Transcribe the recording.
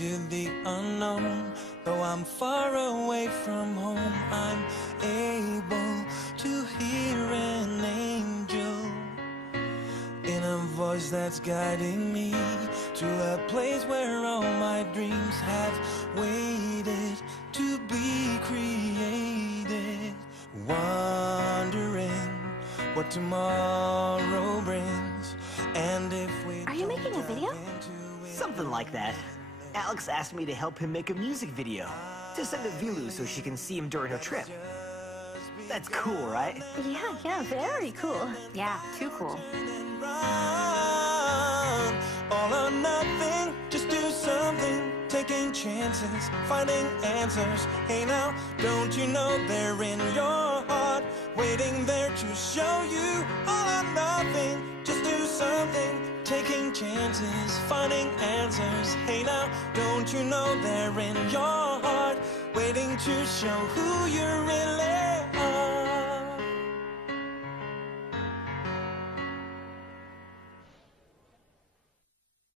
into the unknown. Though I'm far away from home, I'm able to hear an angel in a voice that's guiding me to a place where all my dreams have waited to be created. Wondering what tomorrow brings, and if we... Are you making a video? Something like that. Alex asked me to help him make a music video to send to Vilu so she can see him during her trip. That's cool, right? Yeah, very cool. Yeah, too cool. All or nothing, just do something. Taking chances, finding answers. Hey now, don't you know they're in your heart, waiting there to show you. All or nothing, just do something. Taking chances, finding answers. Hey now, don't you know they're in your heart, waiting to show who you really